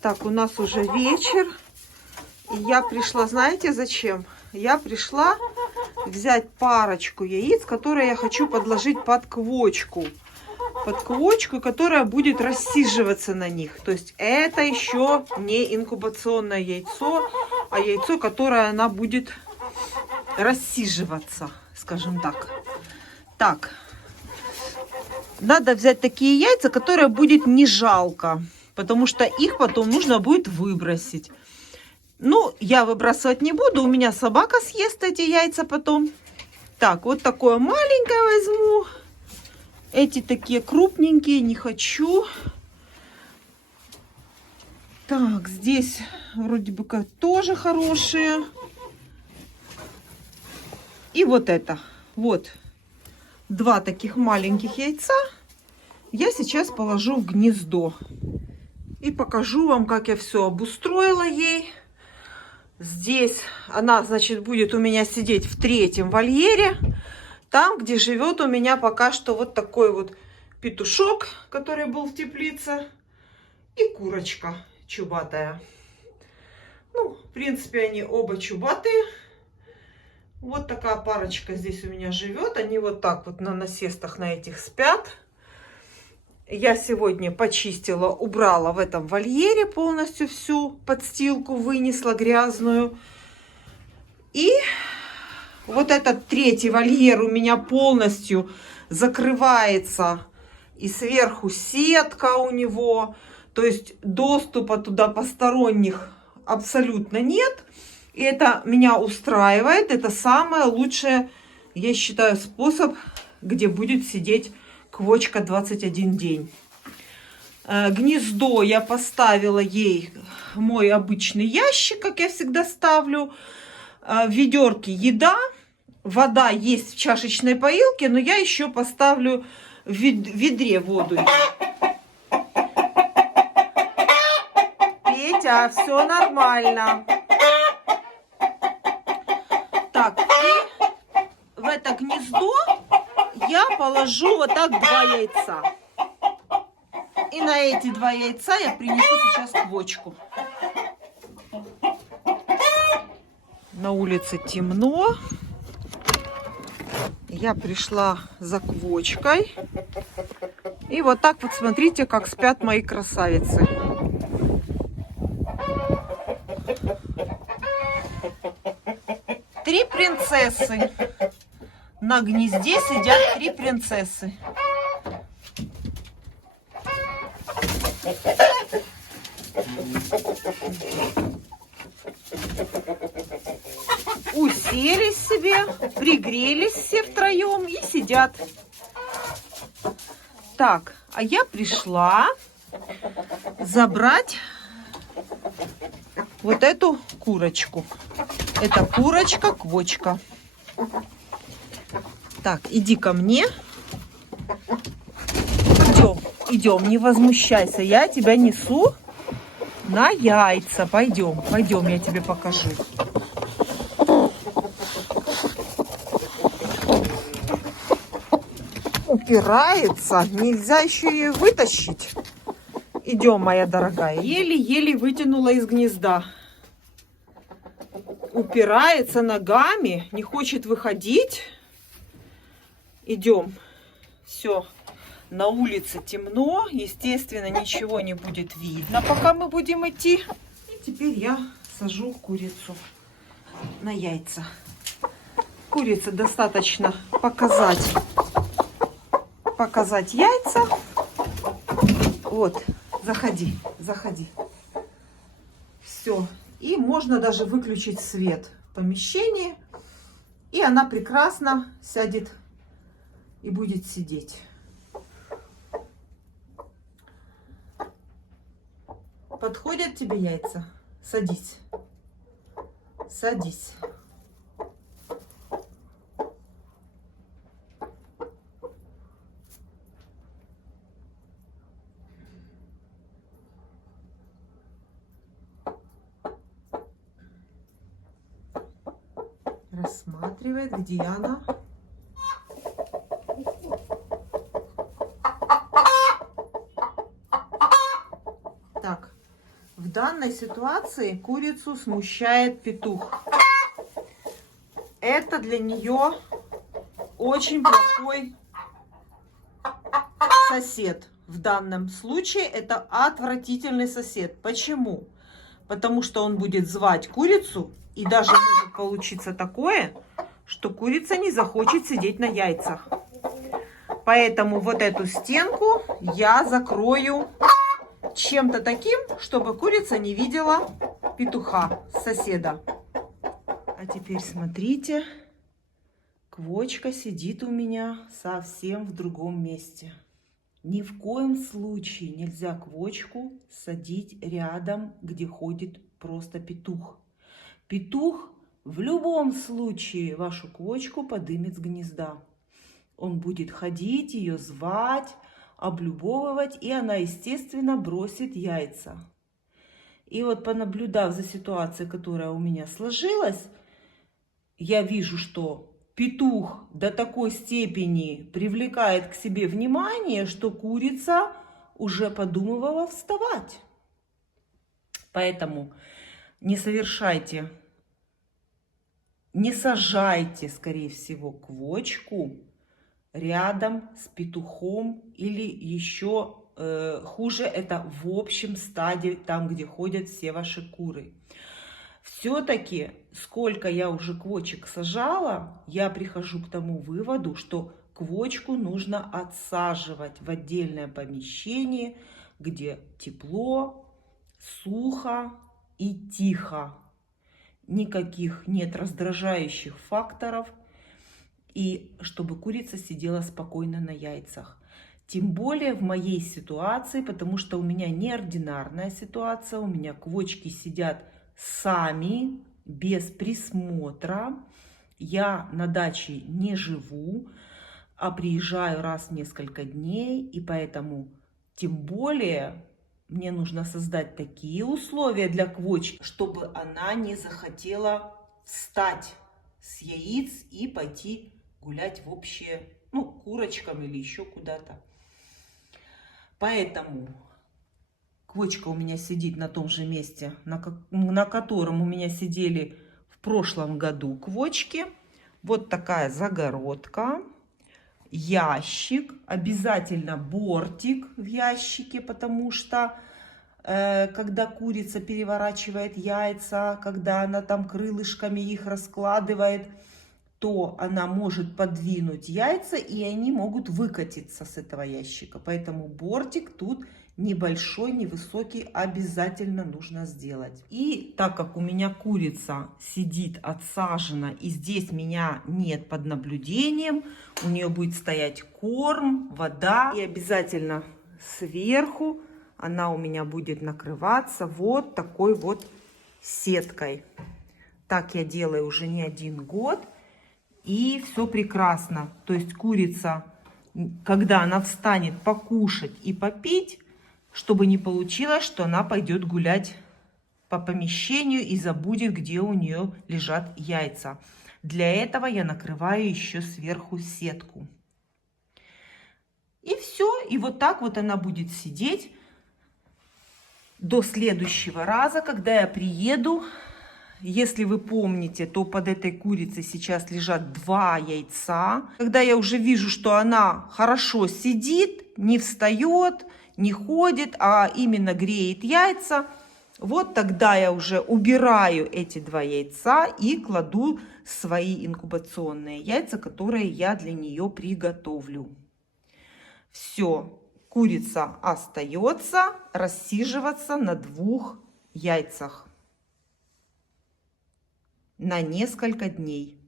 Так, у нас уже вечер. И я пришла, знаете, зачем? Я пришла взять парочку яиц, которые я хочу подложить под квочку. Под квочку, которая будет рассиживаться на них. То есть это еще не инкубационное яйцо, а яйцо, которое она будет рассиживаться, скажем так. Так, надо взять такие яйца, которые будет не жалко, потому что их потом нужно будет выбросить. Ну, я выбрасывать не буду, у меня собака съест эти яйца потом. Так, вот такое маленькое возьму. Эти такие крупненькие, не хочу. Так, здесь вроде бы как тоже хорошие. И вот это. Вот. Два таких маленьких яйца я сейчас положу в гнездо. И покажу вам, как я все обустроила ей. Здесь она, значит, будет у меня сидеть в 3-м вольере. Там, где живет у меня пока что вот такой вот петушок, который был в теплице. И курочка чубатая. Ну, в принципе, они оба чубатые. Вот такая парочка здесь у меня живет. Они вот так вот на насестах на этих спят. Я сегодня почистила, убрала в этом вольере полностью всю подстилку, вынесла грязную. И вот этот 3-й вольер у меня полностью закрывается. И сверху сетка у него. То есть доступа туда посторонних абсолютно нет. И это меня устраивает. Это самый лучший, я считаю, способ, где будет сидеть квочка 21 день. Гнездо я поставила ей мой обычный ящик, как я всегда ставлю. В ведерке еда. Вода есть в чашечной поилке, но я еще поставлю в ведре воду. Петя, все нормально. Так, и в это гнездо я положу вот так 2 яйца. И на эти 2 яйца я принесу сейчас квочку. На улице темно. Я пришла за квочкой. И вот так вот смотрите, как спят мои красавицы. Три принцессы. На гнезде сидят 3 принцессы. Уселись себе, пригрелись все втроем и сидят. Так, а я пришла забрать вот эту курочку. Это курочка-квочка. Так, иди ко мне. Идем, идем, не возмущайся. Я тебя несу на яйца. Пойдем, пойдем, я тебе покажу. Упирается, нельзя еще ее вытащить. Идем, моя дорогая. Еле-еле вытянула из гнезда. Упирается ногами, не хочет выходить. Идем. Все. На улице темно. Естественно, ничего не будет видно, пока мы будем идти. И теперь я сажу курицу на яйца. Курице достаточно показать яйца. Вот. Заходи, заходи. Все. И можно даже выключить свет в помещении. И она прекрасно сядет и будет сидеть. Подходят тебе яйца? Садись. Садись. Рассматривает, где она. Так, в данной ситуации курицу смущает петух. Это для нее очень плохой сосед. В данном случае это отвратительный сосед. Почему? Потому что он будет звать курицу, и даже может получиться такое, что курица не захочет сидеть на яйцах. Поэтому вот эту стенку я закрою чем-то таким, чтобы курица не видела петуха, соседа. А теперь смотрите, квочка сидит у меня совсем в другом месте. Ни в коем случае нельзя квочку садить рядом, где ходит просто петух. Петух в любом случае вашу квочку подымет с гнезда. Он будет ходить, ее звать, облюбовывать, и она, естественно, бросит яйца. И вот, понаблюдав за ситуацией, которая у меня сложилась, я вижу, что петух до такой степени привлекает к себе внимание, что курица уже подумывала вставать. Поэтому не сажайте, скорее всего, квочку рядом с петухом, или еще хуже, это в общем стаде, там, где ходят все ваши куры. Все-таки, сколько я уже квочек сажала, я прихожу к тому выводу, что квочку нужно отсаживать в отдельное помещение, где тепло, сухо и тихо. Никаких нет раздражающих факторов. И чтобы курица сидела спокойно на яйцах. Тем более в моей ситуации, потому что у меня неординарная ситуация, у меня квочки сидят сами, без присмотра. Я на даче не живу, а приезжаю раз в несколько дней, и поэтому тем более мне нужно создать такие условия для квочки, чтобы она не захотела встать с яиц и пойти гулять в общее, курочкам или еще куда-то. Поэтому квочка у меня сидит на том же месте, на котором у меня сидели в прошлом году квочки. Вот такая загородка, ящик, обязательно бортик в ящике, потому что когда курица переворачивает яйца, когда она там крылышками их раскладывает, то она может подвинуть яйца, и они могут выкатиться с этого ящика. Поэтому бортик тут небольшой, невысокий, обязательно нужно сделать. И так как у меня курица сидит отсажена, и здесь меня нет под наблюдением, у нее будет стоять корм, вода, и обязательно сверху она у меня будет накрываться вот такой вот сеткой. Так я делаю уже не один год. И все прекрасно. То есть курица, когда она встанет покушать и попить, чтобы не получилось, что она пойдет гулять по помещению и забудет, где у нее лежат яйца. Для этого я накрываю еще сверху сетку. И все. И вот так вот она будет сидеть до следующего раза, когда я приеду. Если вы помните, то под этой курицей сейчас лежат 2 яйца. Когда я уже вижу, что она хорошо сидит, не встает, не ходит, а именно греет яйца, вот тогда я уже убираю эти 2 яйца и кладу свои инкубационные яйца, которые я для нее приготовлю. Все, курица остается рассиживаться на 2 яйцах на несколько дней.